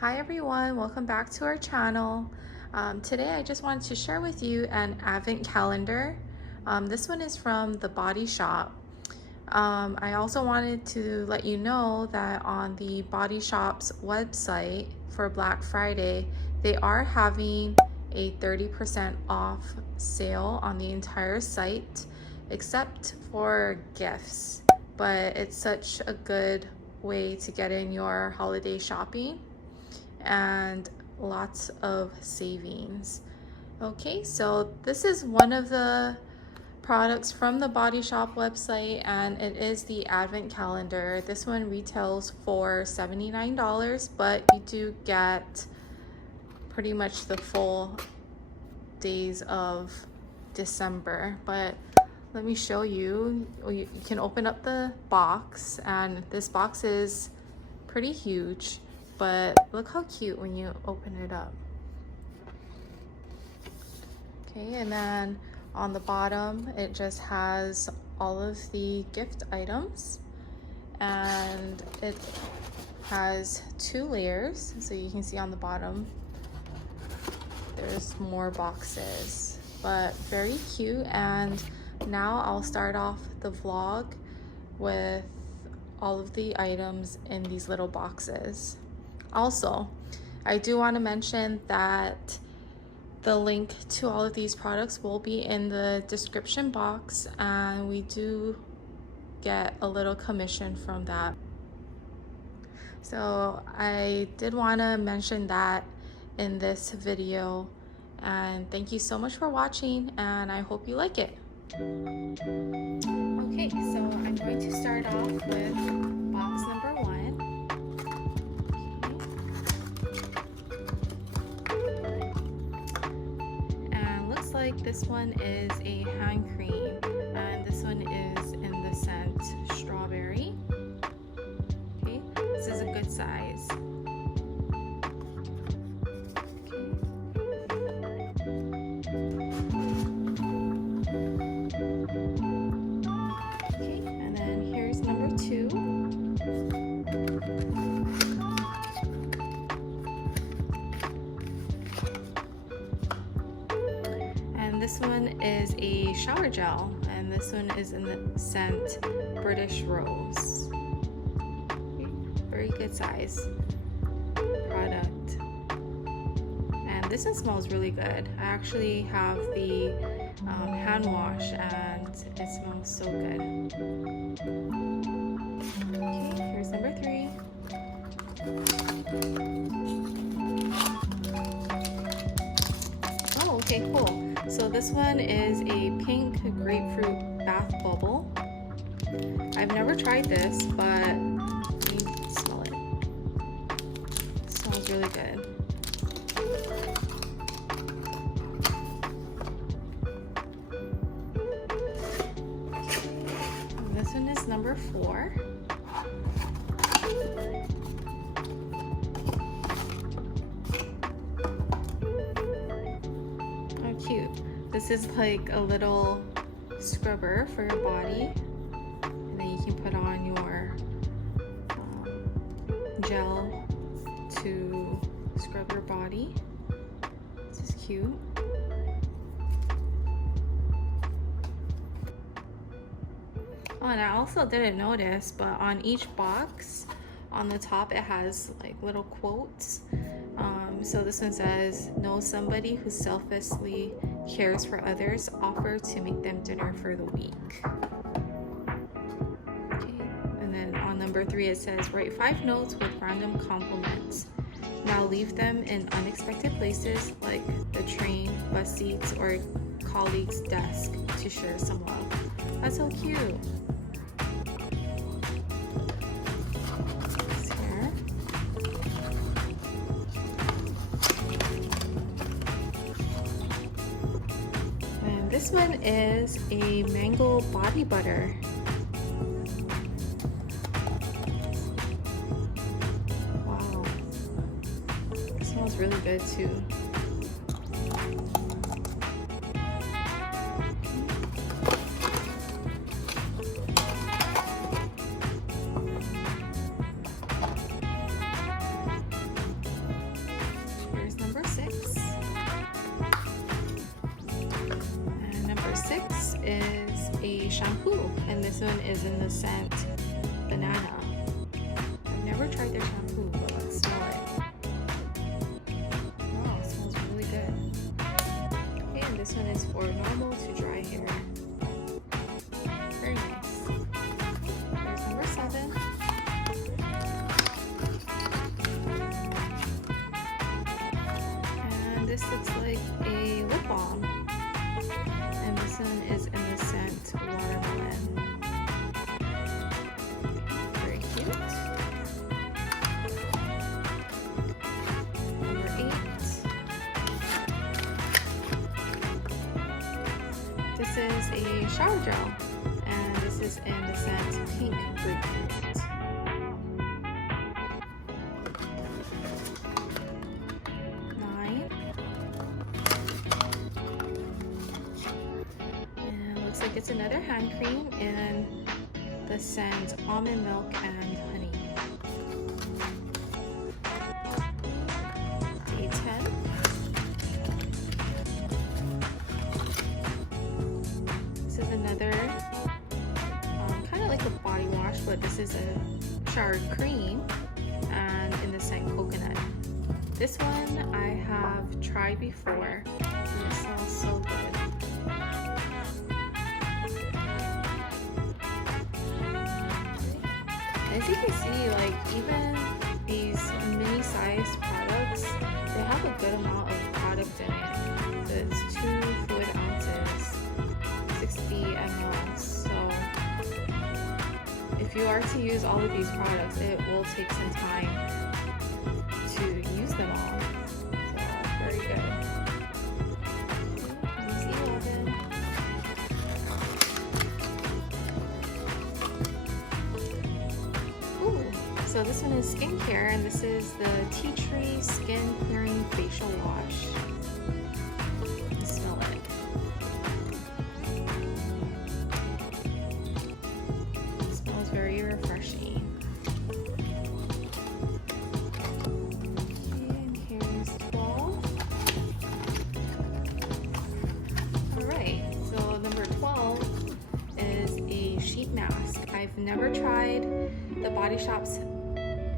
Hi everyone, welcome back to our channel. Today I just wanted to share with you an advent calendar. This one is from The Body Shop. I also wanted to let you know that on the Body Shop's website for Black Friday, they are having a 30% off sale on the entire site, except for gifts. But it's such a good way to get in your holiday shopping and lots of savings. Okay, so this is one of the products from the Body Shop website, and it is the advent calendar. This one retails for $79, but you do get pretty much the full days of December. But let me show you. You can open up the box, and this box is pretty huge, but look how cute when you open it up. Okay, and then on the bottom, it just has all of the gift items, and it has 2 layers. So you can see on the bottom, there's more boxes, but very cute. And now I'll start off the vlog with all of the items in these little boxes. Also, I do want to mention that the link to all of these products will be in the description box, and we do get a little commission from that. So I did want to mention that in this video, and thank you so much for watching, and I hope you like it. Okay, so I'm going to start off with box number 1. Like this one is a hand cream, and this one is in the scent strawberry. Okay, this is a good size. Okay, and then here's number 2. This one is a shower gel, and this one is in the scent British Rose. Okay, very good size product. And this one smells really good. I actually have the hand wash, and it smells so good. Okay, here's number 3. Oh, okay, cool. So this one is a pink grapefruit bath bubble. I've never tried this, but you can smell it. It smells really good. And this one is number 4. This is like a little scrubber for your body, and then you can put on your gel to scrub your body. This is cute. Oh, and I also didn't notice, but on each box, on the top, it has like little quotes. So this one says, "Know somebody who selflessly cares for others, offer to make them dinner for the week." Okay, and then on number 3 it says, "Write 5 notes with random compliments. Now leave them in unexpected places like the train, bus seats, or a colleague's desk to share some love." That's so cute. this one is a mango body butter. Wow, it smells really good too. Here's number 6. And number 6 is a shampoo, and this one is in the scent banana. I've never tried their shampoo, but let's smell it. Wow, it smells really good. Okay, and this one is for normal to dry hair. Very nice. Here's number 7. And this looks like a lip balm. And this one is in the scent watermelon. Very cute. Number 8. This is a shower gel, and this is in the scent pink grapefruit. 9. And it looks like it's another hand cream in the scent almond milk and honey. Day 10. This is another kind of like a body wash, but this is a shower cream and in the scent coconut. This one I have tried before and it smells so good. As you can see, like even these mini sized products, they have a good amount of product in it. It's 2 fluid ounces, 60 ml. So if you are to use all of these products, it will take some time to use them all. So very good. Here's 11. Ooh, so this one is skincare, and this is the Tea Tree Skin Clearing Facial Wash. Let's smell it. It smells very refreshing. And here's 12. Alright, so number 12 is a sheet mask. I've never tried the Body Shop's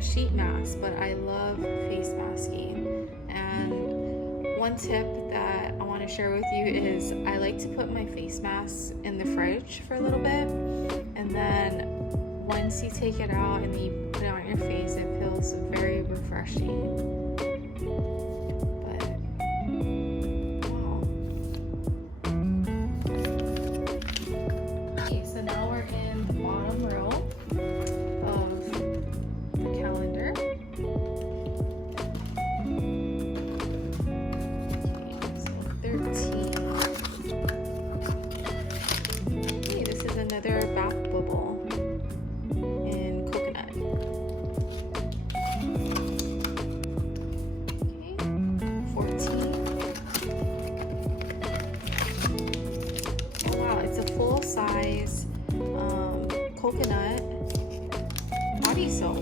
sheet mask, but I love face masking. And one tip that I want to share with you is I like to put my face mask in the fridge for a little bit, and then once you take it out and you put it on your face, it feels very refreshing. But wow. Okay, so now we're in the bottom row of the calendar. Okay, so 13. Okay, this is another bath bubble in coconut. Okay, 14. Oh wow, it's a full size coconut body soap.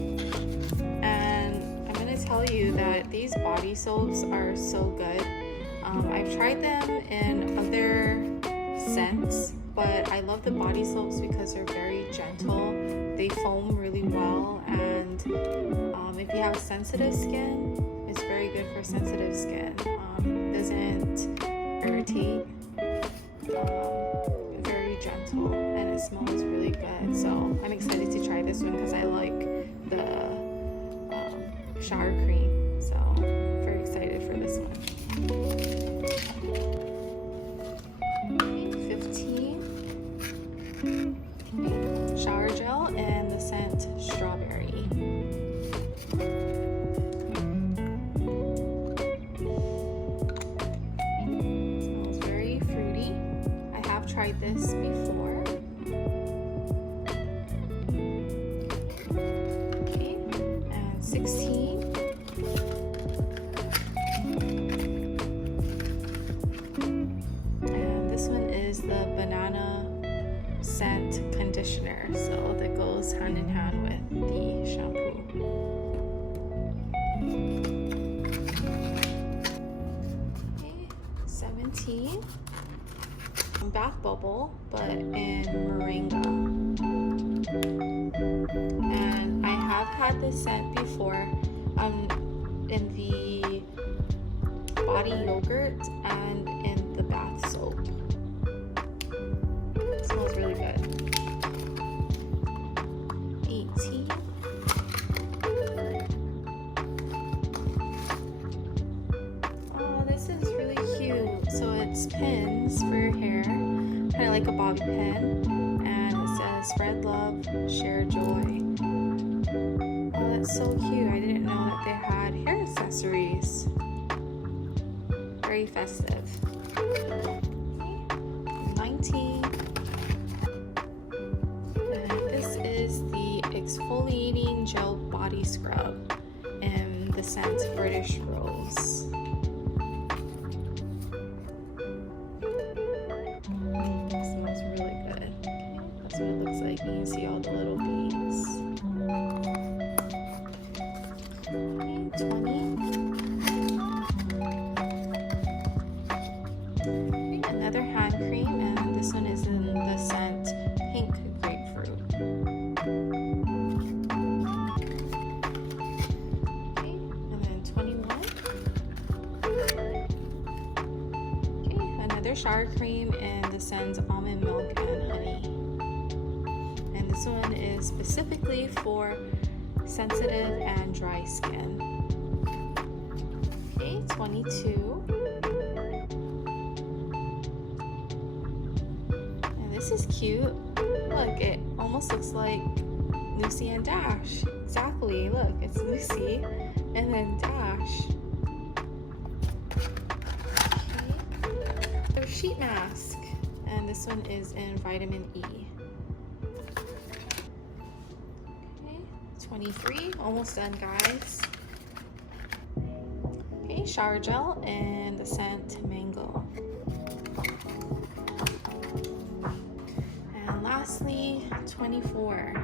And I'm gonna tell you that these body soaps are so good. I've tried them in other scents, but I love the body soaps because they're very gentle. They foam really well, and if you have sensitive skin, it's very good for sensitive skin. Doesn't irritate. Very gentle, and it smells really good. So I'm excited to try this one because I like the shower cream. So very excited for this one. Okay, 15. Okay, shower gel and the scent strawberry. Smells very fruity. I tried this before. Okay, and 16. And this one is the banana scent conditioner, so that goes hand in hand with the shampoo. Okay, 17. Bath bubble, but in moringa. And I have had this scent before in the body yogurt and in the bath soap. It smells really good. 18. Oh, this is really cute. So it's pins for your hair, kind of like a bobby pin, and it says spread love, share joy. Oh, that's so cute. I didn't know that they had hair accessories. Very festive. 19. And this is the exfoliating gel body scrub in the scent British Rose. It smells really good. That's what it looks like. You can see all the little beads. Okay, 20. Another hand cream, and this one is in the scent Pink Grapefruit. Okay, and then 21. Okay, another shower cream in the scent Almond Milk and Honey. And this one is specifically for sensitive and dry skin. Okay, 22. This is cute. Look, it almost looks like Lucy and Dash. Exactly. Look, it's Lucy and then Dash. Okay. There's sheet mask, and this one is in vitamin E. Okay, 23. Almost done, guys. Okay, shower gel and the scent Mango. Lastly, 24.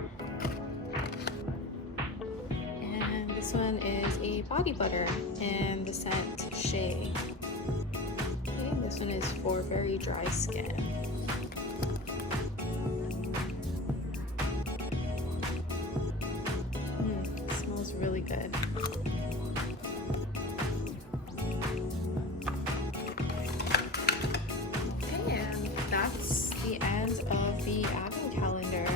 And this one is a body butter in the scent Shea. Okay, this one is for very dry skin. It smells really good. Okay, and that's the end of the advent calendar.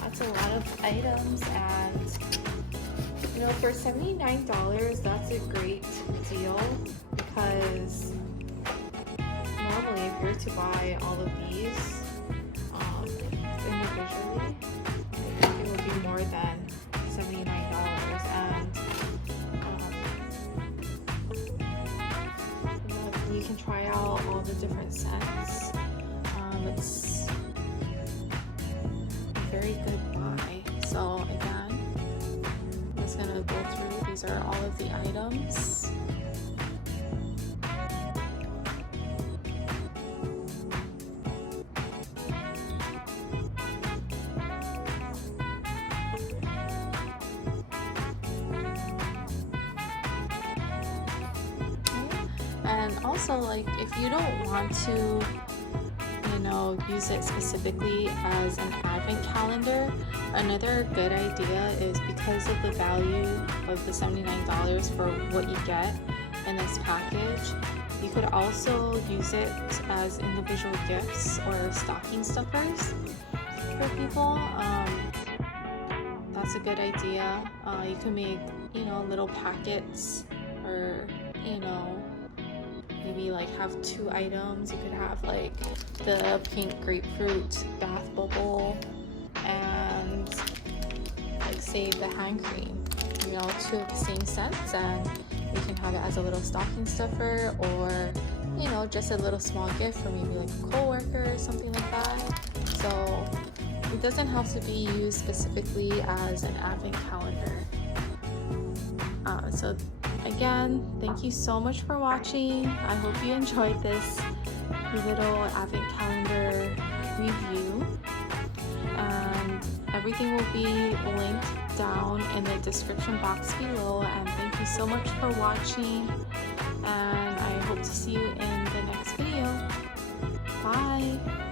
That's a lot of items, and you know, for $79, that's a great deal, because normally if you're to buy all of these individually, I think it would be more than $79. And you can try out all the different scents. It's a very good buy. So again, I'm just gonna go through. These are all of the items. And also, like, if you don't want to, you know, use it specifically as an advent calendar, another good idea is, because of the value of the $79 for what you get in this package, you could also use it as individual gifts or stocking stuffers for people. That's a good idea. You can make, you know, little packets, or, you know, maybe like have 2 items. You could have like the pink grapefruit bath bubble and like save the hand cream, you know, 2 of the same scents, and you can have it as a little stocking stuffer, or you know, just a little small gift for maybe like a coworker or something like that. So it doesn't have to be used specifically as an advent calendar. So again, thank you so much for watching. I hope you enjoyed this little advent calendar review, and everything will be linked down in the description box below. And thank you so much for watching, and I hope to see you in the next video. Bye.